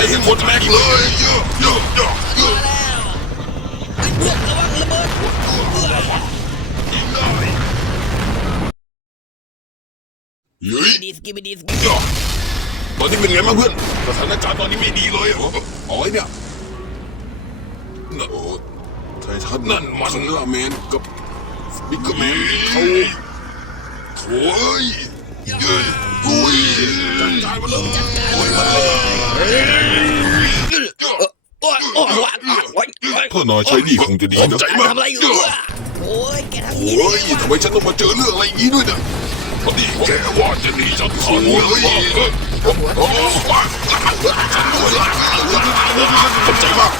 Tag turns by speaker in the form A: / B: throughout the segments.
A: ไปให้หมดแม็กเลยเยอะเยอะเยอะเยอะ
B: พวกระวังระเบิด
A: ยิงได้เฮ้ย
B: ดีสกิบดีส
A: เยอะตอนนี้เป็นไงบ้างเพื่อนสถานการณ์ตอนนี้ไม่ดีเลยอ๋อไอ้เนี่ยนโอ้ไททันนั่นมันลาเมนกับบิ๊กแมนเขาโถ่เอ้ยเย้ยอุ้ยจัดการมันเลยโอ้ยมันเล
B: ย
A: ถ้านายใช้ดีคงจะดีนะใจมาก
B: ทำอะไรอยู่โอ้ยแกทำนี้
A: โอ้ยทำไมฉันต้องมาเจอเรื่องอะไรอย่างนี้ด้วยเนี่ยพอดีแกว่าจะหนีจากข้าเลยโอ้ขอบใจมาก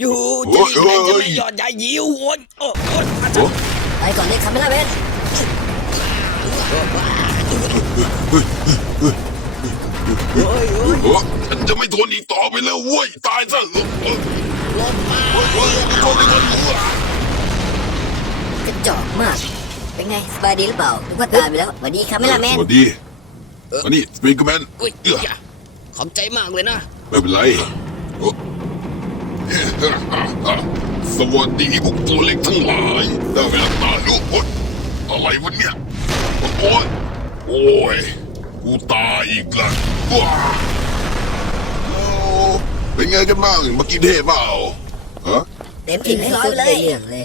B: อยู่ที่นี่จะไม่ยอดยายยิวโอ้ยโอ้ย
C: ไปก่อนเลยคาเมล่าแมน
B: โอ้ยโอ้ย
A: เออฉันจะไม่ทนอีกต่อไปแล้วเว้ย ตายซะเออเออ
B: ลงมา
A: เออเออไม่ทนไม่ทนเออก
C: ระจอกมาก เป็นไงสบายดีหรือเปล่านึกว่าตายไปแล้วสวัสดีคาเมล่าแมน
A: สวัสดีอันนี้สปริงเกอร์แมน
B: อุ้ย
A: เอื้อ
B: ขอบใจมากเลยนะ
A: ไม่เป็นไรโอ้สวัสดีพวกตัวเล็กทั้งหลายได้เวลาตาลุกโอ๊ยอะไรวะเนี่ย โอ้ยโอ้ย กูตายอีกแล้วว้าโอ้เป็นไงกันบ้างเมื่อกี้เท่เปล่าฮะ
C: เต็มที่ให้ร้อยเลยเรื่องเลย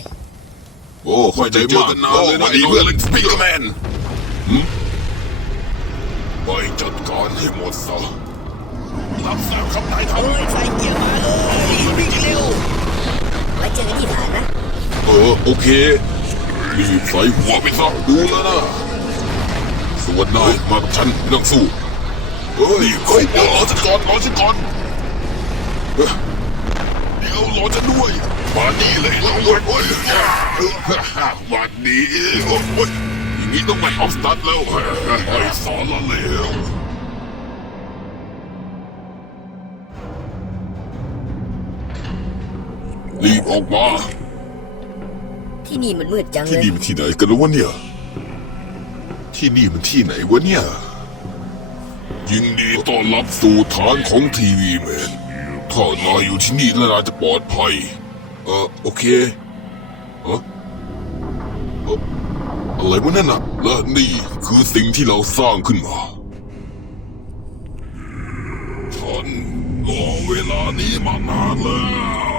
A: โอ้ค่อยใจมากกันนานเลยนะไอ้เพื่อนเล็กสปีกเกอร์แมนหืมไปจัดการให้หมดซะรับทราบคำนายท
B: โอ้ยใส่เกียร์มาเลยวิ่งเร็ว
C: ไว้เจอกันที่ฐานนะำ
A: เออ โอเครีบใส่หัวไปซะดูแล้วนะ ส่วนนายมากับฉันไม่ต้องสู้เฮ้ยเขาเดี๋ยวรอฉันก่อนรอฉันก่อนเอ้อเดี๋ยวรอฉันด้วยมาดีเลยเราโอ้ยโอ้ยมาดีโอ้ยโอ้ยอย่างนี้ต้องไปออฟสตาร์ทแล้วไอ้สอนละแล้วรีบออกมา
C: ที่นี่มันมืดจังเล
A: ที่
C: ย
A: นี่มันที่ไหนกันแล้ววะเนี่ย ที่นี่มันที่ไหนวะเนี่ย ยินดีต้อนรับสู่ฐานของทีวีแมนถ้านายอยู่ที่นี่แล้วนายจะปลอดภัย เออโอเคเออเอ่ออะไรวะนั่นน่ะและนี่คือสิ่งที่เราสร้างขึ้นมา ฉันรอเวลานี้มานานแล้ว